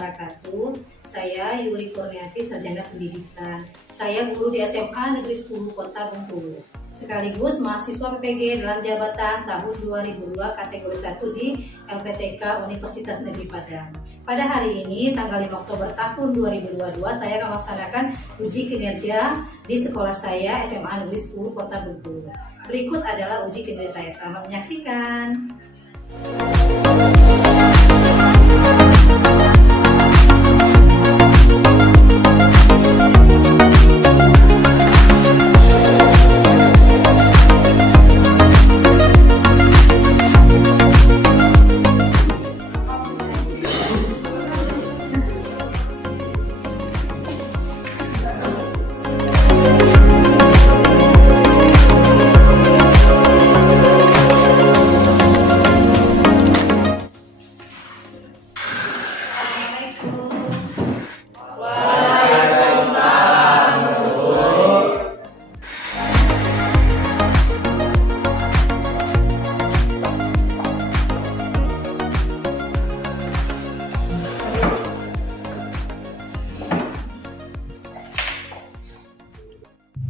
wabarakatuh. Saya Yuli Kurniati, Sarjana Pendidikan. Saya guru di SMA Negeri 10 Kota Bengkulu. Sekaligus mahasiswa PPG dalam jabatan tahun 2002 kategori 1 di LPTK Universitas Negeri Padang. Pada hari ini, tanggal 5 Oktober tahun 2022, saya akan melaksanakan uji kinerja di sekolah saya SMA Negeri 10 Kota Bengkulu. Berikut adalah uji kinerja saya. Selamat menyaksikan.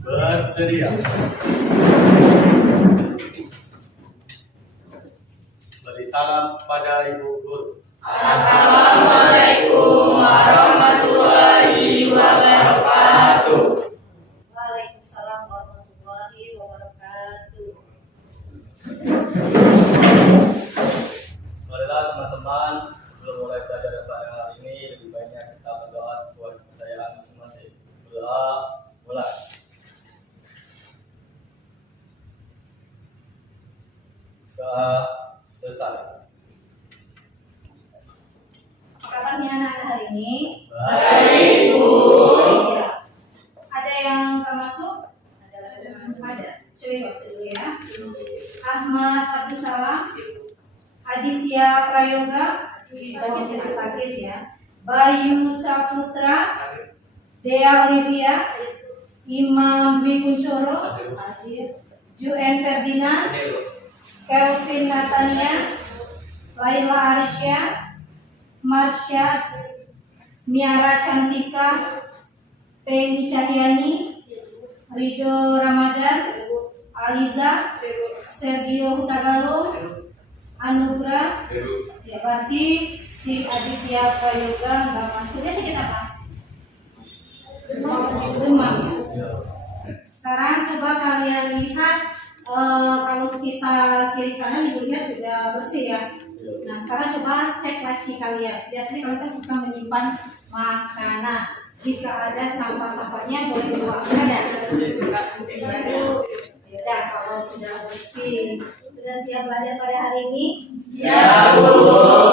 Bersedia. Beri salam pada Ibu Guru. Assalamualaikum warahmatullahi wabarakatuh. Waalaikumsalam warahmatullahi wabarakatuh. Marilah teman-teman, sebelum mulai belajar pada hari ini, lebih baiknya kita berdoa sesuai kepercayaan masing-masing. Berdoa, mulai. Doa selesai. Kabarnya anak-anak hari ini? Baik, Bu. Ya. Ada yang nggak masuk? Ada. Coba baca dulu ya. Ahmad Abdul Salam, Aditya Prayoga, sakit ya. Bayu Saputra, Dea Olivia, Imam Dwi Kuncoro, Juen Ferdinand, Kelvin Natania, Laila Arisya, Marsha Miara Cantika, Penny Cahyani, Rido Ramadan, Aliza, Sergio Hutagalo, Anugrah. Ya, berarti si Aditya Prayoga nggak masuk. Dia sakit apa? Demam. Sekarang coba kalian lihat, kalau kita kiri kanan ibu lihat sudah bersih ya. Nah sekarang coba cek laci kalian. Biasanya kalau kita suka menyimpan makanan, jika ada sampah-sampahnya boleh dibuang. Ada? Ya, kalau sudah bersih, sudah siap belajar pada hari ini? Siap, Bu.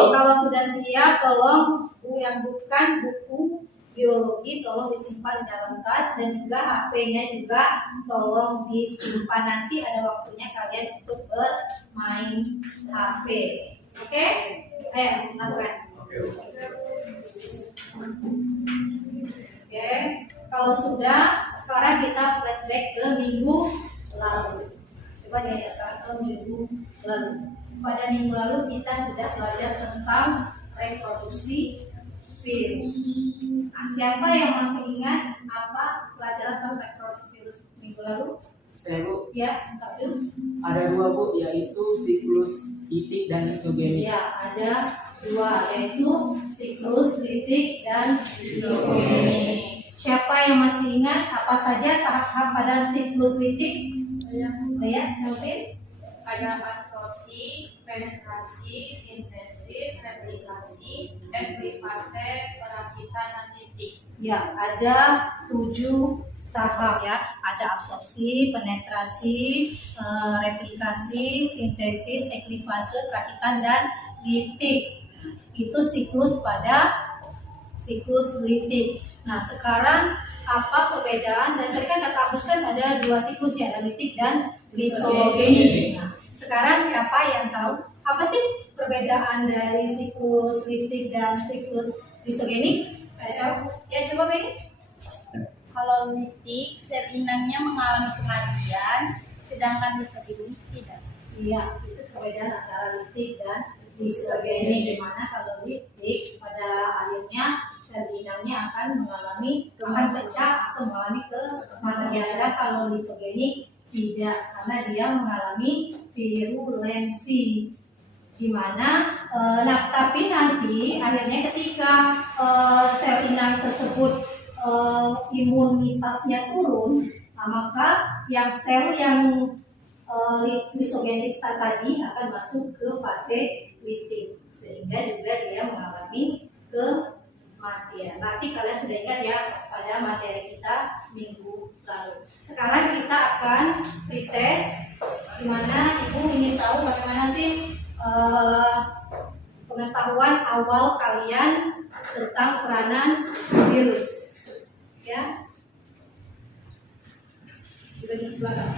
Kalau sudah siap, tolong Bu yang bukan buku biologi tolong disimpan di dalam tas, dan juga HP-nya juga tolong disimpan. Nanti ada waktunya kalian untuk bermain HP. Oke? Ayo, lakukan. Oke, kalau sudah, sekarang kita flashback ke minggu lalu. Coba lihat sekarang ke minggu lalu. Pada minggu lalu kita sudah belajar tentang reproduksi virus. Nah, siapa yang masih ingat apa pelajaran tentang reproduksi virus minggu lalu? Saya, Bu. Ya, Kak Yus. Ada dua, Bu, yaitu siklus litik dan isogenik. Ya, ada dua, yaitu siklus litik dan isogenik. Siapa yang masih ingat apa saja tahap-tahap pada siklus litik? Ya, Melvin. Ada absorpsi, penetrasi, sintesis, replikasi, fase, perakitan, dan titik. Ya, ada 7 tahap ya. Ada absorpsi, penetrasi, replikasi, sintesis, eklifase, perakitan, dan litik. Itu siklus pada siklus litik. Nah, sekarang apa perbedaan? Dan tadi kan kata Agus kan ada 2 siklus ya, ada litik dan lisogenik. Nah, sekarang siapa yang tahu apa sih perbedaan dari siklus litik dan siklus lisogenik? Ada? Ya, coba Beni. Kalau litik, sel inangnya mengalami kematian, sedangkan lisogenik tidak. Iya, itu perbedaan antara litik dan lisogenik. Di mana kalau litik isogenik, pada akhirnya sel inangnya akan pecah atau mengalami kematian. Dan kalau lisogenik tidak, karena dia mengalami virulensi. Tapi nanti akhirnya ketika sel inang tersebut imunitasnya turun, maka yang sel yang lisogenik tadi akan masuk ke fase lytic, sehingga juga dia mengalami kematian. Berarti kalian sudah ingat ya pada materi kita minggu lalu. Sekarang kita akan pretest, di mana Ibu ingin tahu bagaimana sih pengetahuan awal kalian tentang peranan virus, ya. Kita di belakang.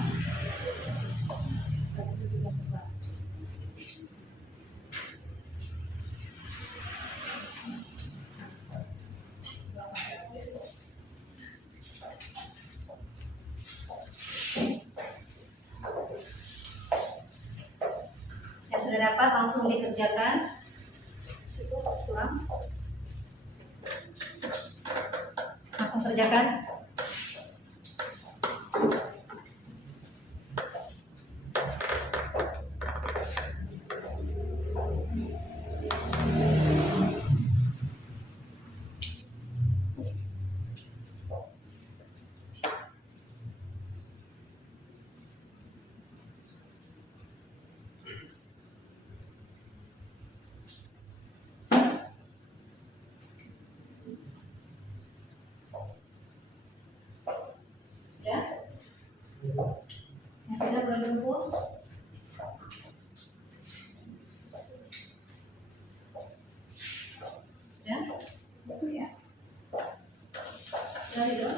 Yang sudah dapat langsung dikerjakan. Cukup pulang. Langsung kerjakan. Yang sudah boleh jemput. Sudah? Ya. Sudah itu.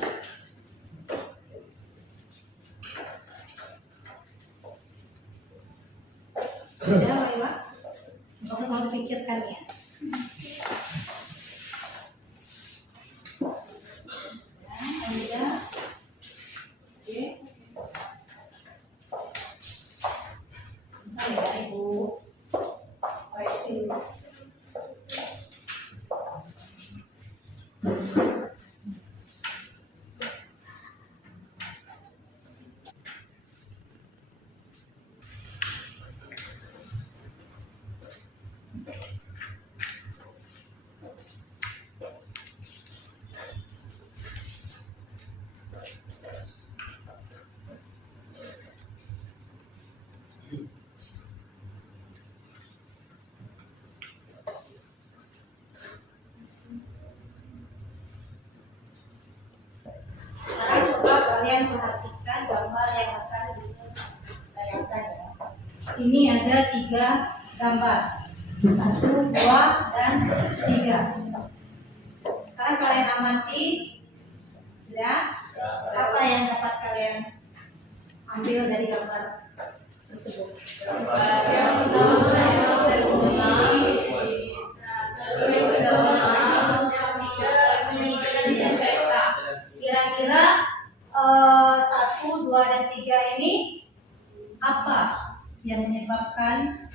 Sudah, Pak Iwa? Kamu mau pikirkan ya. Sekarang coba kalian perhatikan gambar yang akan ditayangkan ya. Ini ada 3 gambar, 1, 2, dan 3. Sekarang kalian amati, sudah? Apa yang dapat kalian ambil dari gambar tersebut? Kira-kira 1, 2, dan 3 ini apa yang menyebabkan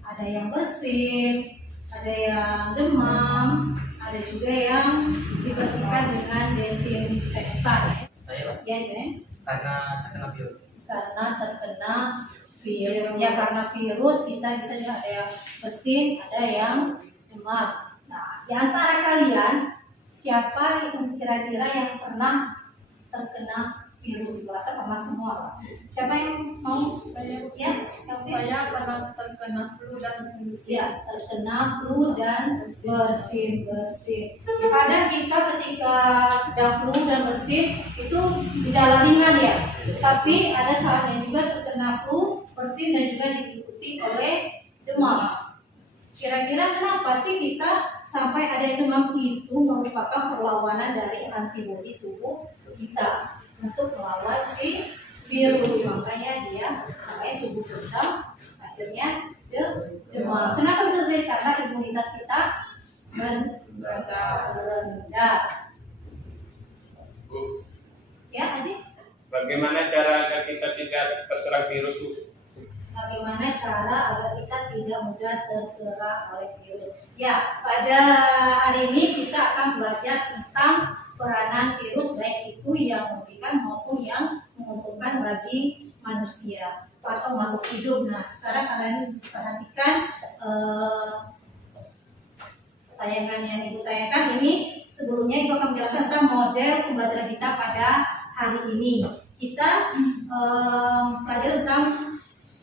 ada yang bersin, ada yang demam, ada juga yang dibersihkan dengan desinfektan. Saya Ya, ya. karena terkena virus. Karena terkena virus. Ya, karena virus kita bisa juga ada yang bersin, ada yang demam. Nah, di antara kalian siapa yang kira-kira yang pernah terkena virus? Itu rasa pernah semua, Pak. Siapa yang mau? Ya, Taufik? Saya pernah terkena flu dan bersin. Ya, terkena flu dan bersin. Kadang kita ketika sedang flu dan bersin itu gejala ringan ya. Tapi ada saatnya juga terkena flu, bersin dan juga diikuti oleh demam. Kira-kira kenapa sih kita sampai ada demam? Itu merupakan perlawanan dari antibodi tubuh kita untuk melawan si virus. Makanya tubuh kita akhirnya demam. Kenapa bisa terjadi? Karena imunitas kita rendah. Bu, Ya, adik. bagaimana cara agar kita tidak terserang virus, Bu? Bagaimana cara agar kita tidak mudah terserang oleh virus? Ya, pada hari ini kita akan belajar tentang peranan virus baik itu yang mematikan maupun yang menguntungkan bagi manusia atau makhluk hidup. Nah, sekarang kalian perhatikan tayangan yang Ibu tayangkan ini. Sebelumnya Ibu akan menjelaskan tentang model pembelajaran kita pada hari ini. Kita pelajari tentang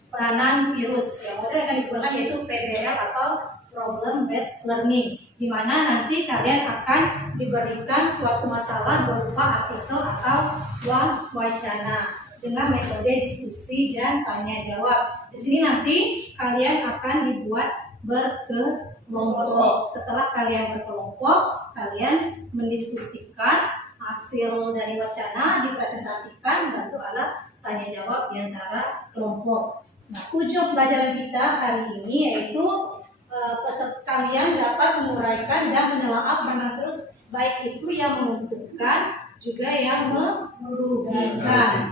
peranan virus. Ya, model yang akan digunakan yaitu PBL atau Problem Based Learning, di mana nanti kalian akan diberikan suatu masalah berupa artikel atau wacana dengan metode diskusi dan tanya jawab. Di sini nanti kalian akan dibuat berkelompok. Setelah kalian berkelompok, kalian mendiskusikan hasil dari wacana, dipresentasikan, bantu alat tanya jawab di antara kelompok. Nah, tujuan pelajaran kita hari ini yaitu peserta kalian dapat menguraikan dan menelaah peranan virus baik itu yang menguntungkan juga yang merugikan.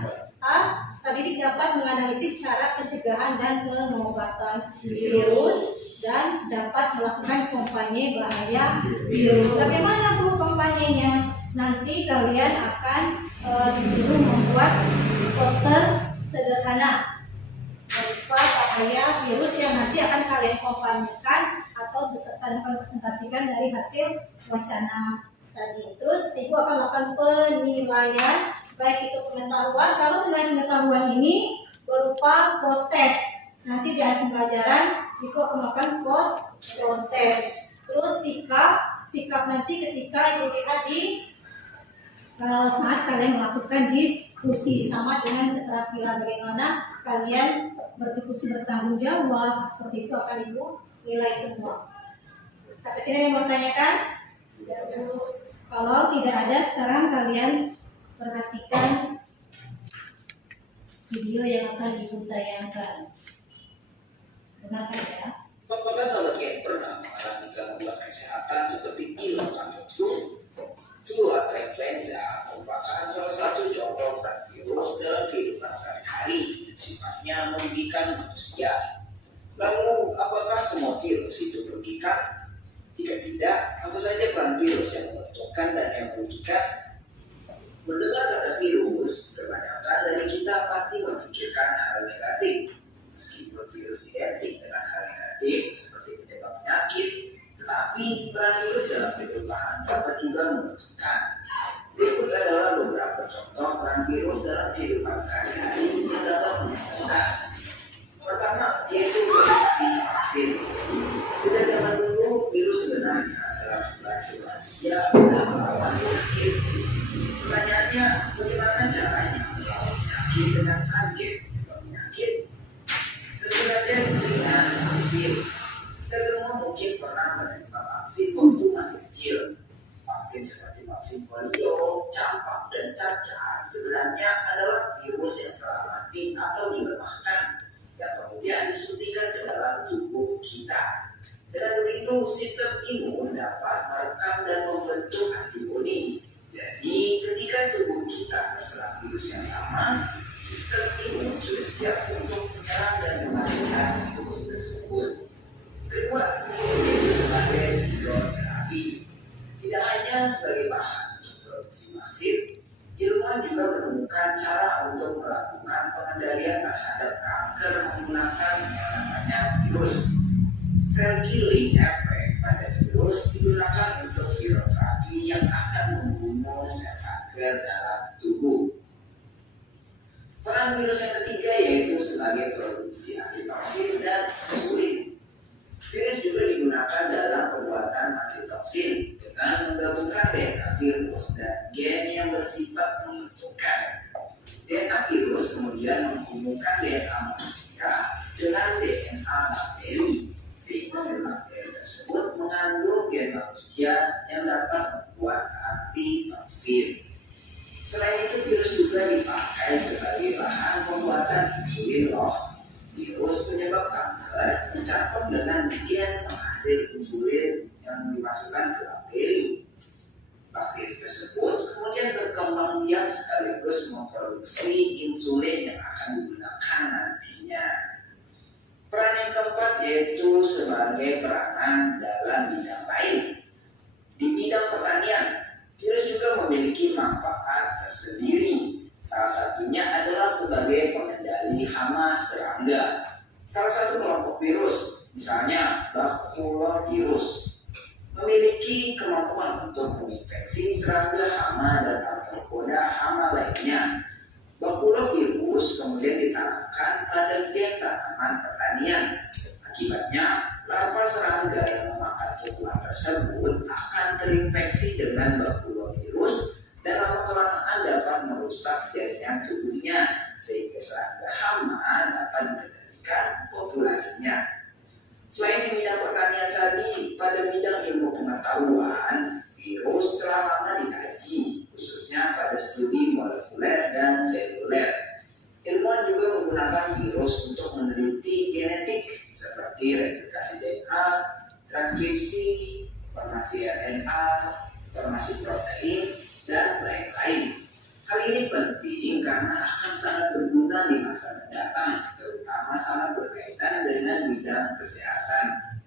Studi dapat menganalisis cara pencegahan dan pengobatan virus dan dapat melakukan kampanye bahaya virus. Bagaimana Bu kampanyenya? Nanti kalian akan disuruh membuat poster sederhana berupa bahaya virus yang nanti akan kalian kampanyekan atau beserta presentasikan dari hasil wacana tadi. Terus Ibu akan melakukan penilaian baik itu pengetahuan. Kalau pengetahuan ini berupa post test, nanti di akhir pembelajaran Ibu akan melakukan post test. Terus sikap nanti ketika Ibu lihat di saat kalian melakukan diskusi, sama dengan keterampilan bagaimana kalian berdiskusi bertanggung jawab, seperti itu akan Ibu nilai semua. Sampai sini yang mau tanyakan? Kalau tidak ada, sekarang kalian perhatikan video yang akan Ibu tayangkan. Dengarkan ya. Apakah sahabat game pernah mengalami gangguan kesehatan seperti pilek atau flu atau influenza? Merupakan salah satu contoh virus dalam kehidupan sehari-hari yang sifatnya merugikan manusia. Lalu, apakah semua virus itu merugikan? Jika tidak, apa saja peran virus yang menguntungkan dan yang merugikan? Mendengar kata virus, kebanyakan dari kita pasti memikirkan hal negatif. Meskipun virus identik dengan hal negatif seperti penyebab penyakit, tetapi peran virus dalam kehidupan dapat juga menguntungkan. Berikut adalah beberapa contoh peran virus dalam kehidupan sehari-hari yang dapat menguntungkan. Pertama, yaitu produksi vaksin. Sejak zaman dulu, virus sebenarnya telah membantu manusia dalam melawan penyakit. Pertanyaannya, bagaimana caranya melawan penyakit dengan agen penyebab penyakit? Tentu saja dengan vaksin. Kita semua mungkin pernah menerima vaksin waktu masih kecil. Vaksin seperti vaksin polio, campak, dan cacar sebenarnya adalah virus yang telah mati atau dilemahkan yang kemudian disuntikan ke dalam tubuh kita. Dengan begitu, sistem imun dapat merekam dan membentuk antibodi. Jadi, ketika tubuh kita terserang virus yang sama, sistem imun sudah siap untuk menyerang dan mematikan virus tersebut. Kedua, yaitu sebagai imunoterapi. Tidak hanya sebagai bahan untuk produksi vaksin, ilmuwan juga menemukan cara untuk melakukan pengendalian terhadap kanker menggunakan yang namanya virus. Cell killing effect pada virus digunakan untuk viroterapi yang akan membunuh sel kanker dalam tubuh. Peran virus yang ketiga yaitu sebagai produksi antitoksin dan insulin. Virus juga digunakan dalam pembuatan antitoksin dengan menggabungkan DNA virus dan gen yang bersifat menguntungkan. DNA virus kemudian menghubungkan DNA manusia dengan DNA bakteri, sehingga sel bakteri tersebut mengandung gen manusia yang dapat membuat antitoksin. Selain itu, virus juga dipakai sebagai bahan pembuatan insulin loh. Virus penyebab kanker dicampur dengan gen penghasil insulin yang dimasukkan ke bakteri. Bakteri tersebut kemudian berkembang biak sekaligus memproduksi insulin yang akan digunakan nantinya. Peran yang keempat yaitu sebagai peranan dalam bidang lain. Di bidang pertanian, virus juga memiliki manfaat tersendiri. Salah satunya adalah sebagai pengendali hama serangga. Salah satu kelompok virus, misalnya bakulovirus, memiliki kemampuan untuk menginfeksi serangga hama dan arthropoda hama lainnya. Bakulovirus kemudian ditanamkan pada gen tanaman pertanian. Akibatnya, larva serangga yang memakan tumbuhan tersebut akan terinfeksi dengan bakulovirus dan lama-kelamaan dapat merusak jaringan tubuhnya sehingga serangga hama dapat dikendalikan populasinya. Selain di bidang pertanian tadi, pada bidang ilmu pengetahuan, virus telah lama dikaji, khususnya pada studi molekuler dan seluler. Ilmuwan juga menggunakan virus untuk meneliti genetik seperti replikasi DNA, transkripsi, formasi RNA, formasi protein, dan lain-lain. Hal ini penting karena akan sangat berguna di masa mendatang, terutama sangat berkaitan dengan bidang kesehatan.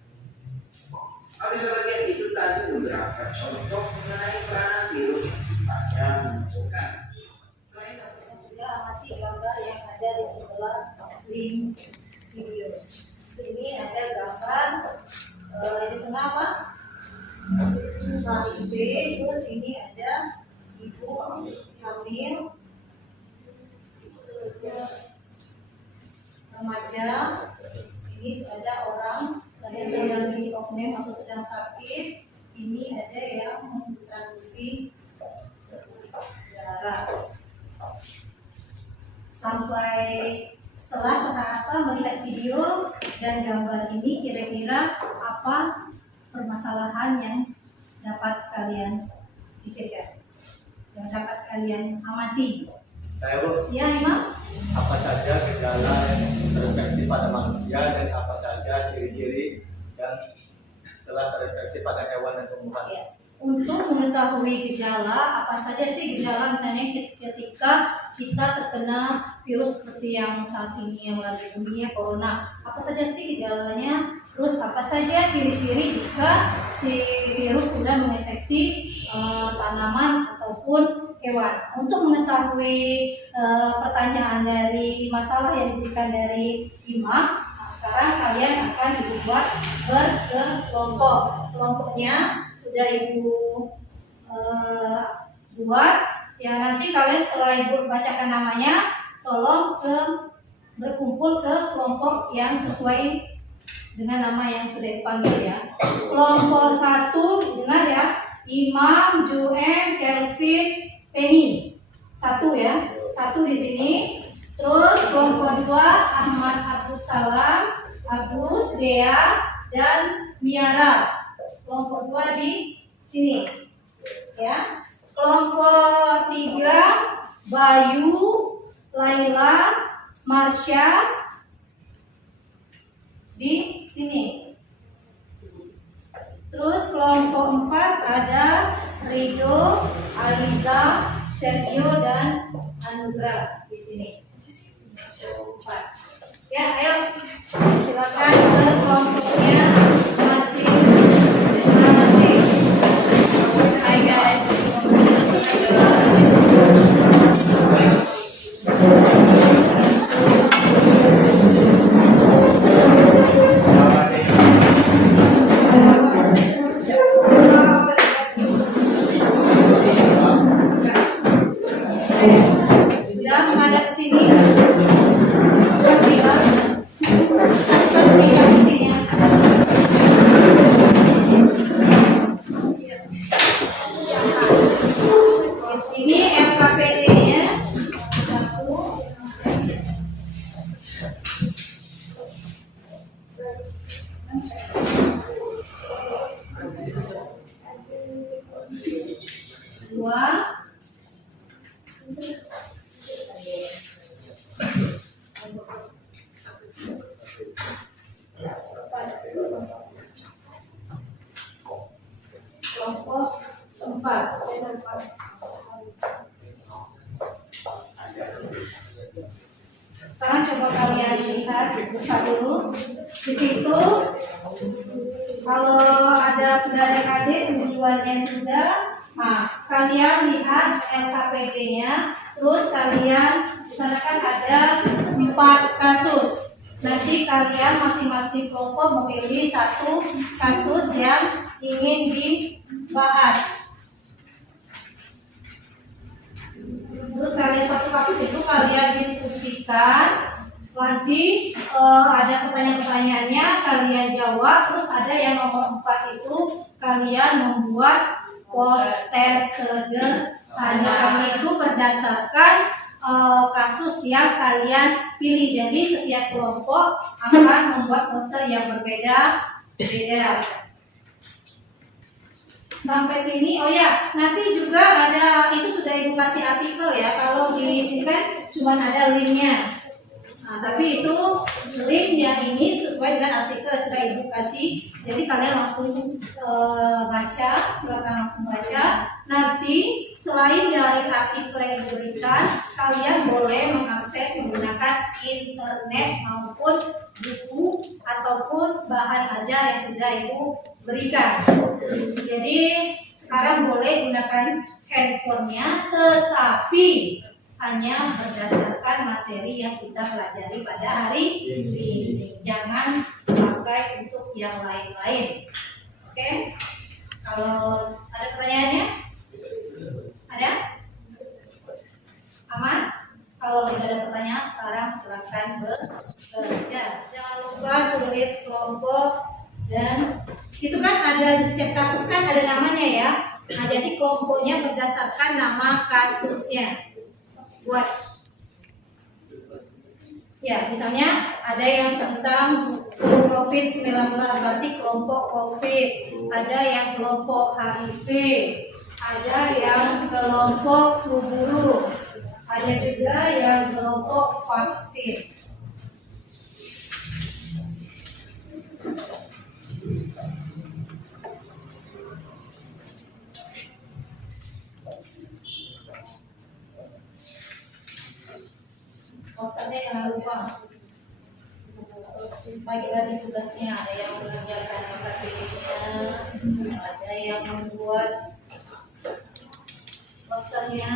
Habis sebagian itu tadi beberapa contoh mengenai peranan virus yang sifatnya menentukan. Selain Juga amati gambar yang ada di sebelah link video. Ini ada gambar di tengah apa? Nah, B, terus ini ada ibu hamil, remaja. Ini ada orang yang sedang diopname atau sedang sakit. Ini ada yang transfusi darah. Sampai setelah melihat video dan gambar ini, kira-kira apa permasalahan yang dapat kalian pikirkan, yang dapat kalian amati? Saya Bu, Ya, Imam. apa saja gejala yang terinfeksi pada manusia dan apa saja ciri-ciri yang telah terinfeksi pada hewan dan tumbuhan? Ya. Untuk mengetahui gejala, apa saja sih gejala misalnya ketika kita terkena virus seperti yang saat ini yang lagi dunia corona, apa saja sih gejalanya? Terus apa saja ciri-ciri jika si virus sudah menginfeksi tanaman ataupun hewan? Untuk mengetahui pertanyaan dari masalah yang diberikan dari Imam, sekarang kalian akan dibuat berkelompok. Kelompoknya sudah Ibu buat. Ya, nanti kalian setelah Ibu bacakan namanya, tolong berkumpul ke kelompok yang sesuai dengan nama yang sudah dipanggil ya. Kelompok 1, dengar ya, Imam, Juen, Kelvin, Penny. 1 ya, 1 di sini. Terus kelompok 2, Ahmad, Abdus Salam, Agus, Dea, dan Miara. Kelompok 2 di sini. Ya. Kelompok 3, Bayu, Laila, Marsha di sini. Terus kelompok 4 ada Rido, Aliza, Sergio, dan Anugrah di sini. 4. Ya, ayo silakan ke kelompoknya masing-masing. Hai guys. Sudah menghadap ke sini. Tinggal di sini. Ini FKPD-nya 1. Dua. Kelompok 4. Sekarang coba kalian lihat buka dulu. Di situ kalau ada sudah adik tujuannya sudah, nah kalian lihat LKPD-nya, terus kalian di sana kan ada 4 kasus. Nanti kalian masing-masing kelompok memilih 1 kasus yang ingin dibahas. Terus kalian 1 kasus itu kalian diskusikan. Nanti ada pertanyaan-pertanyaannya kalian jawab. Terus ada yang nomor 4 itu kalian membuat poster sederhana. Itu berdasarkan kasus yang kalian pilih. Jadi setiap kelompok akan membuat poster yang berbeda-beda. Sampai sini, oh ya, nanti juga ada, itu sudah ibu kasih artikel ya. Kalau di sini kan cuma ada linknya. Nah, tapi itu linknya ini sesuai dengan artikel yang sudah ibu kasih. Jadi kalian langsung baca, silakan langsung baca. Nanti selain dari artikel yang diberikan, kalian boleh mengakses menggunakan internet maupun buku ataupun bahan ajar yang sudah ibu berikan. Jadi sekarang boleh gunakan handphonenya, tetapi hanya berdasarkan materi yang kita pelajari pada hari ini. Jangan pakai untuk yang lain-lain. Oke? Kalau ada pertanyaannya? Ada? Aman? Kalau tidak ada pertanyaan, sekarang silakan bekerja. Jangan lupa tulis kelompok dan itu kan ada di setiap kasus kan ada namanya ya. Nah, jadi kelompoknya berdasarkan nama kasusnya. Buat ya, misalnya ada yang tentang COVID-19 berarti kelompok COVID, ada yang kelompok HIV, ada yang kelompok flu burung, ada juga yang kelompok vaksin. Posternya jangan lupa. Bagi lagi tugasnya, ada yang mengerjakan KTP-nya, ada yang membuat posternya.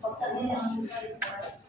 Posternya jangan lupa dibuat.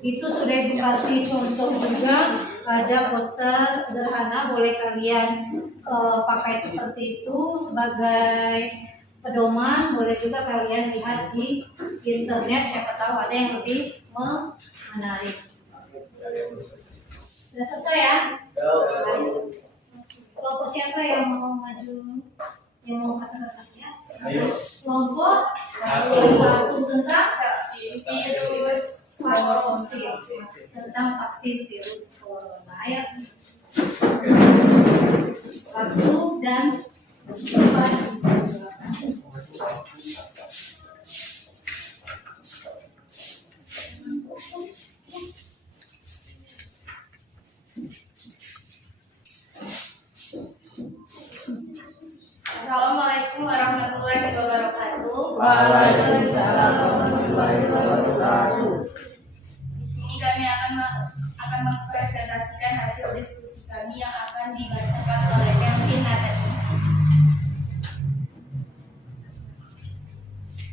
Itu sudah dikasih contoh juga, ada poster sederhana, boleh kalian pakai seperti itu sebagai pedoman, boleh juga kalian lihat di internet, siapa tahu ada yang lebih menarik. Sudah selesai ya? Ayo. Kelompok siapa yang mau maju, yang mau presentasinya? Ayo. Kelompok satu tentang virus vaksin, tentang vaksin virus corona. Ayo. Satu dan empat. Assalamualaikum warahmatullahi wabarakatuh. Waalaikumsalam warahmatullahi wabarakatuh. Di sini kami akan mempresentasikan hasil diskusi kami yang akan dibacakan oleh Kelvin Natani.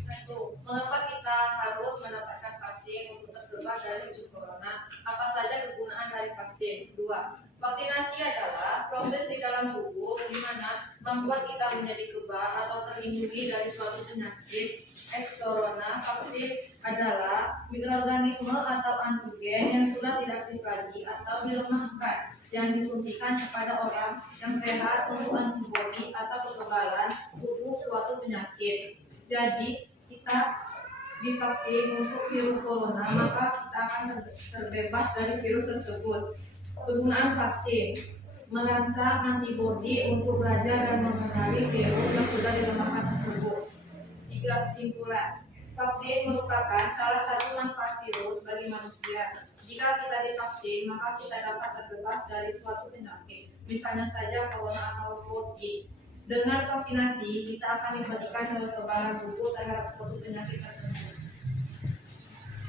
Satu, mengapa kita harus mendapatkan vaksin untuk tersebar dari virus corona? Apa saja kegunaan dari vaksin? Dua, vaksinasi adalah proses di dalam tubuh di mana membuat kita menjadi kebal atau terlindungi dari suatu penyakit. Corona, vaksin adalah mikroorganisme atau antigen yang sudah tidak aktif lagi atau dilemahkan yang disuntikan kepada orang yang sehat untuk antibodi atau kekebalan tubuh suatu penyakit. Jadi kita divaksin untuk virus corona, maka kita akan terbebas dari virus tersebut. Kegunaan vaksin merangsang antibodi untuk belajar dan mengenali virus yang sudah dilemahkan tersebut. Tiga, kesimpulan. Vaksin merupakan salah satu manfaat virus bagi manusia. Jika kita divaksin, maka kita dapat terbebas dari suatu penyakit, misalnya saja corona atau COVID. Dengan vaksinasi, kita akan diberikan kekebalan tubuh terhadap suatu penyakit tertentu.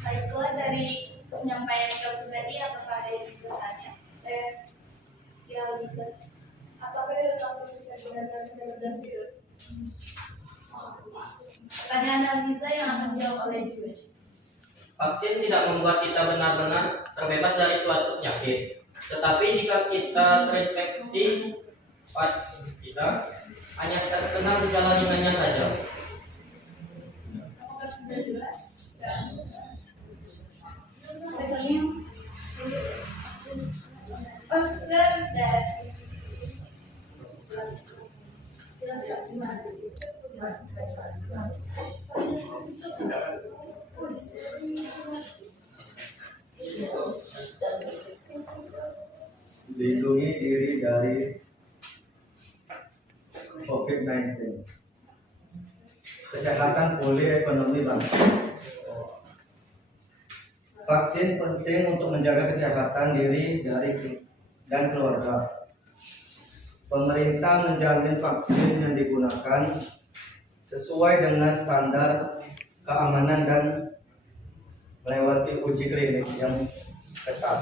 Baiklah, dari penyampaian dokter tadi, apakah ada yang bertanya? Ya, bisa. Apakah vaksin bisa benar-benar menyebabkan virus? Pertanyaan Nafisa yang akan dijawab oleh Jules. Vaksin tidak membuat kita benar-benar terbebas dari suatu penyakit. Tetapi jika kita terinfeksi, kita hanya terkena gejala ringannya saja. Apakah sudah jelas? Lindungi diri dari COVID-19. Kesehatan pulih ekonomi bangsa. Vaksin penting untuk menjaga kesehatan diri dan keluarga. Pemerintah menjamin vaksin yang digunakan sesuai dengan standar keamanan dan melewati uji klinik yang ketat.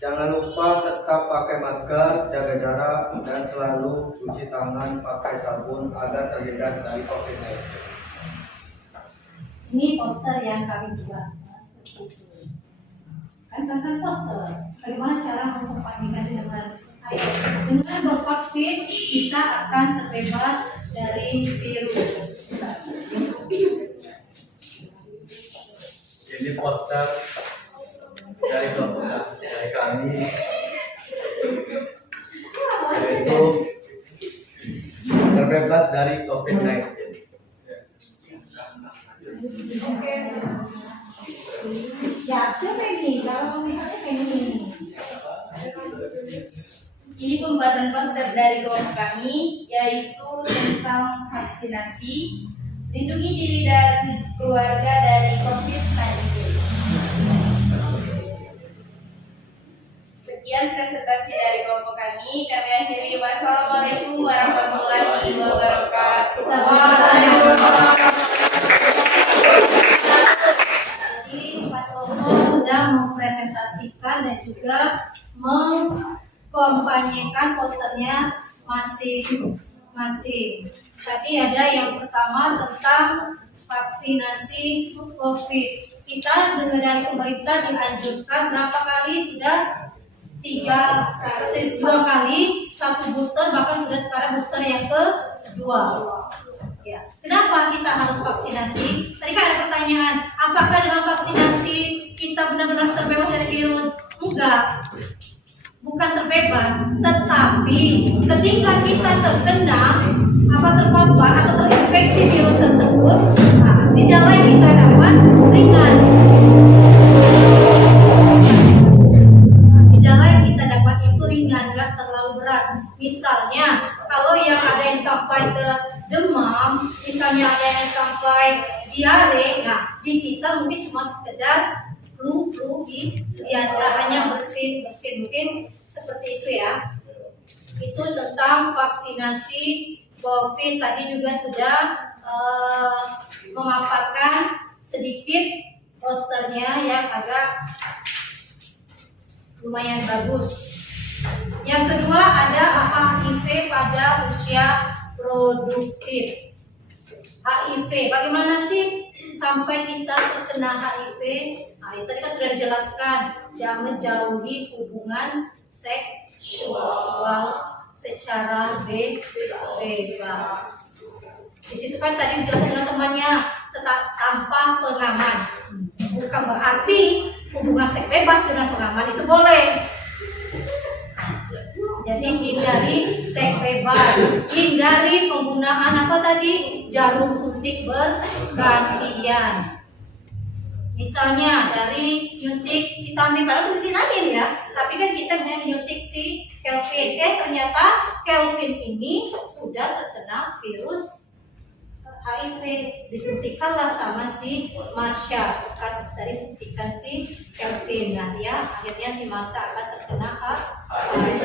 Jangan lupa tetap pakai masker, jaga jarak, dan selalu cuci tangan pakai sabun agar terhindar dari COVID-19. Ini poster yang kami buat seperti itu. Kan poster. Bagaimana cara mengkampanyekan dengan ayo dengan bervaksin kita akan terbebas dari virus. Ini poster dari kami, yaitu terbebas dari COVID-19. Ya, coba ini kalau misalnya kayak ini. Ini pembahasan poster dari kelompok kami, yaitu tentang vaksinasi, lindungi diri dan keluarga dari COVID-19. Sekian presentasi dari kelompok kami. Kami akhiri. Wassalamualaikum warahmatullahi wabarakatuh. Jadi Pak kelompok sudah mempresentasikan dan juga mengkampanyekan posternya masing-masing. masing-masing. Tadi ada yang pertama tentang vaksinasi COVID. Kita dengar dari pemerintah dianjurkan berapa kali sudah 2 kali, 1 booster, bahkan sudah sekarang booster yang kedua. Ya. Kenapa kita harus vaksinasi? Tadi kan ada pertanyaan, apakah dengan vaksinasi kita benar-benar terbebas dari virus? Enggak, bukan terbebas, tetapi ketika kita terkena terpapar atau terinfeksi virus tersebut, gejala yang kita dapat ringan. Gejala yang kita dapat itu ringan, nggak terlalu berat. Misalnya, kalau yang ada yang sampai ke demam, misalnya ada yang sampai diare, nah di kita mungkin cuma sekedar flu biasa, hanya bersin mungkin seperti itu ya. Itu tentang vaksinasi COVID. Tadi juga sudah memaparkan sedikit posternya yang agak lumayan bagus. Yang kedua ada HIV pada usia produktif. HIV, bagaimana sih sampai kita terkena HIV? Nah, itu tadi kan sudah dijelaskan, jangan menjauhi hubungan seksual secara bebas. Di situ kan tadi dijelaskan dengan temannya, tetap tanpa pengaman. Bukan berarti hubungan seks bebas dengan pengaman itu boleh. Jadi hindari seks bebas, hindari penggunaan apa tadi, jarum suntik bergantian. Misalnya dari nyuntik vitamin, padahal vitamin ya, tapi kan kita hanya nyuntik si Kelvin. Ternyata Kelvin ini sudah terkena virus HIV, disuntikkanlah sama si Marsha bekas dari suntikan si Kelvin. Nah dia akhirnya si Marsha akan terkena HIV.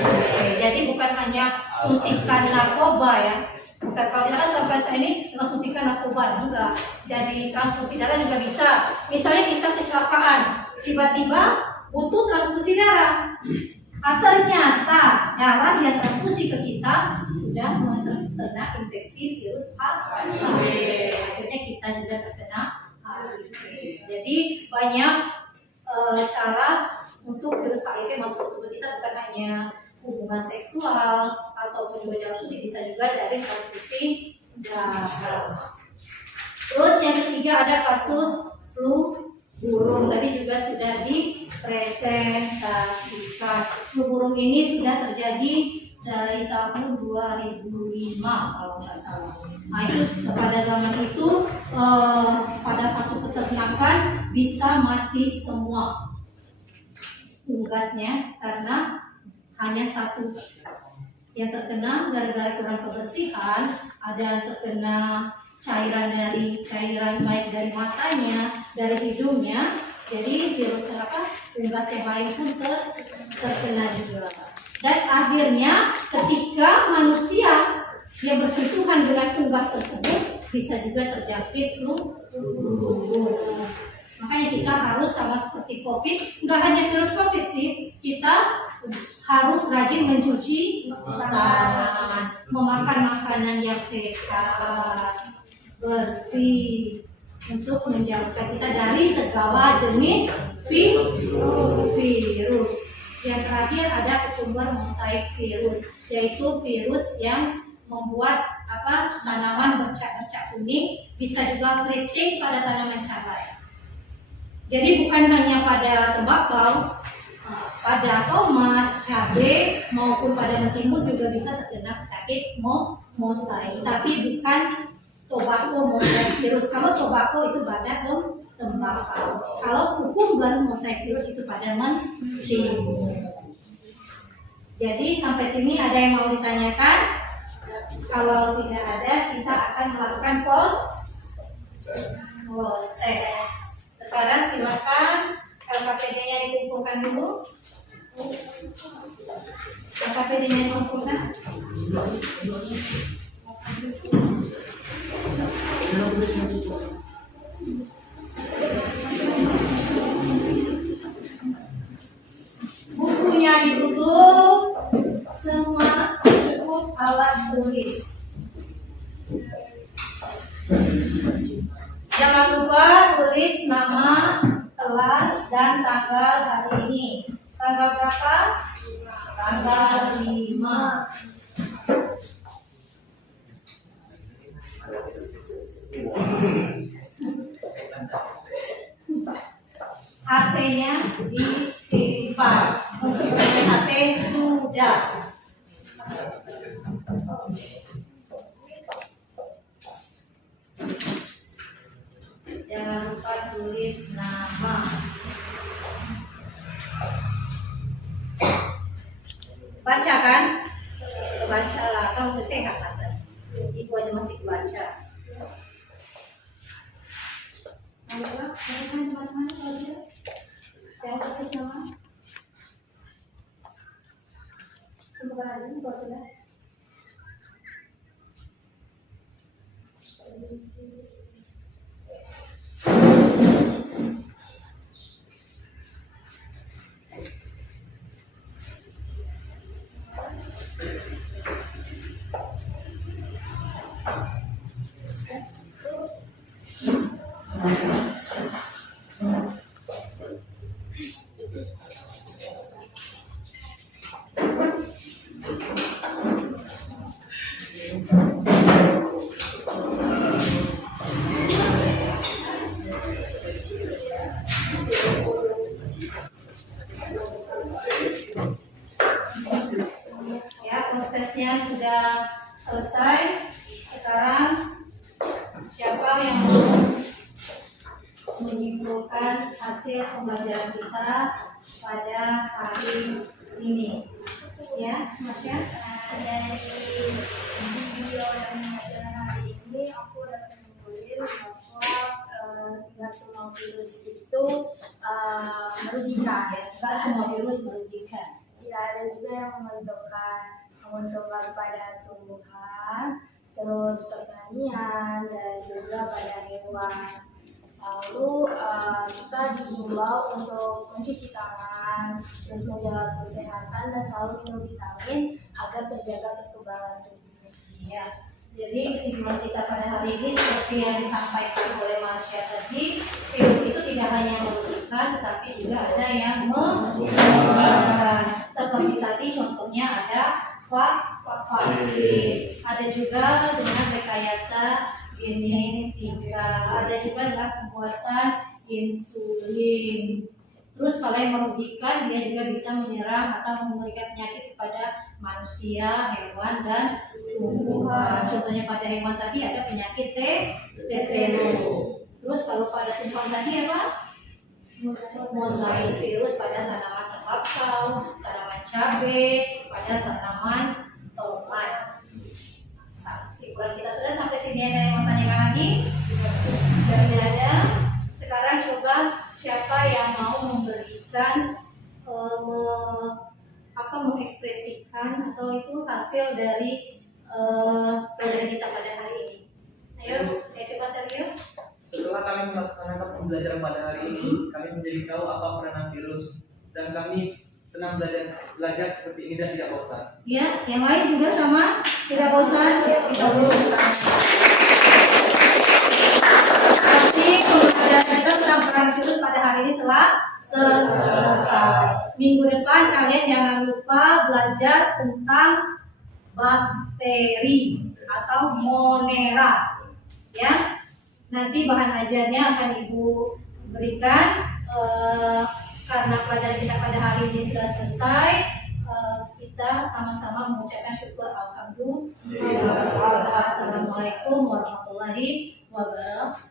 Jadi bukan hanya suntikan narkoba ya, bukan kalau misalkan sampai saya ini cuma suntikan narkoba, enggak. Jadi transfusi darah juga bisa. Misalnya kita kecelakaan, tiba-tiba butuh transfusi darah. Ternyata darah yang transfusi ke kita sudah terkena infeksi virus HIV. Akhirnya kita juga terkena HIV. Jadi banyak cara untuk virus HIV masuk ke tubuh kita, bukan hanya hubungan seksual ataupun juga jarum suntik, bisa juga dari transfusi darah. Terus yang ketiga ada kasus flu burung. Tadi juga sudah dipresentasikan. Flu burung ini sudah terjadi dari tahun 2005 kalau nggak salah. Nah itu pada zaman itu pada satu peternakan bisa mati semua unggasnya karena hanya satu yang terkena gara-gara kurang kebersihan. Ada yang terkena cairan baik dari matanya, dari hidungnya. Jadi virus unggas yang lain pun terkena juga. Dan akhirnya ketika manusia yang bersentuhan dengan unggas tersebut bisa juga terjangkit flu burung. Makanya kita harus sama seperti COVID, nggak hanya virus COVID sih, kita harus rajin mencuci tangan, memakan makanan yang sehat, bersih, untuk menjauhkan kita dari segala jenis virus. Yang terakhir ada kecumber mosaik virus, yaitu virus yang membuat tanaman bercak-bercak kuning, bisa juga keriting pada tanaman cabai. Jadi bukan hanya pada tembakau, pada tomat, cabai maupun pada mentimun juga bisa terkena penyakit mosaik. Tapi bukan tobacco mosaik virus. Kalau tobacco itu pada tembakau. Kalau kukumber mosaik virus itu pada mentimun. Jadi sampai sini ada yang mau ditanyakan? Kalau tidak ada, kita akan melakukan test. Sekarang silakan LKPD-nya dikumpulkan dulu. LKPD-nya dikumpulkan. Bukunya ditutup, semua cukup alat tulis. jangan lupa tulis nama, kelas, dan tanggal hari ini. Tanggal berapa? Tanggal 5. HP-nya disimpan. Untuk HP sudah. Jangan lupa tulis nama. Baca kan? Baca lah. Kamu selesai nggak kata? Ibu aja masih baca. Ayolah, teman-teman kalau dia yang tulis nama. Semoga hari ini kau sudah. Prosesnya sudah selesai. Sekarang siapa yang mau menyimpulkan hasil pembelajaran kita pada hari ini? Ya, Masya. Dari video dan pembelajaran hari ini aku dapat menyimpulkan bahwa nggak semua virus itu merugikan. Nggak semua virus merugikan. Ya, ada juga yang menguntungkan pada tumbuhan, terus pertanian, dan juga pada hewan. Lalu kita dihimbau untuk mencuci tangan, terus menjaga kesehatan dan selalu minum vitamin agar terjaga kekebalan tubuh. Ya, jadi kesimpulan kita pada hari ini seperti yang disampaikan oleh Masya tadi, virus itu tidak hanya merugikan, tetapi juga ada yang menyebabkan. Seperti tadi contohnya ada vaksin, ada juga dengan rekayasa genetika, ada juga dengan pembuatan insulin. Terus kalau yang merugikan, dia juga bisa menyerang atau memberikan penyakit kepada manusia, hewan, dan tumbuhan. Contohnya pada hewan tadi ada penyakit tetanus. Terus kalau pada tumbuhan tadi apa? Mozaik virus pada tanaman tembakau, tanaman cabai, pada tanaman tomat. Kesimpulan kita sudah sampai sini. Ada yang mau tanyakan lagi? Sudah tidak ada. Sekarang coba siapa yang mau memberikan mengekspresikan atau itu hasil dari pelajaran kita pada hari ini. Ayo, coba Sergio. Setelah kami melaksanakan pembelajaran pada hari ini, kami menjadi tahu apa peranan virus dan kami senang belajar seperti ini dan tidak bosan. Ya, yang lain juga sama, tidak bosan. Kita dulu. Tapi pembelajaran kita tentang peranan virus pada hari ini telah selesai. Minggu depan kalian jangan lupa belajar tentang bakteri atau monera. Ya. Nanti bahan ajarnya akan Ibu berikan. Karena pelajaran kita pada hari ini sudah selesai, kita sama-sama mengucapkan syukur alhamdulillah. Assalamualaikum warahmatullahi wabarakatuh.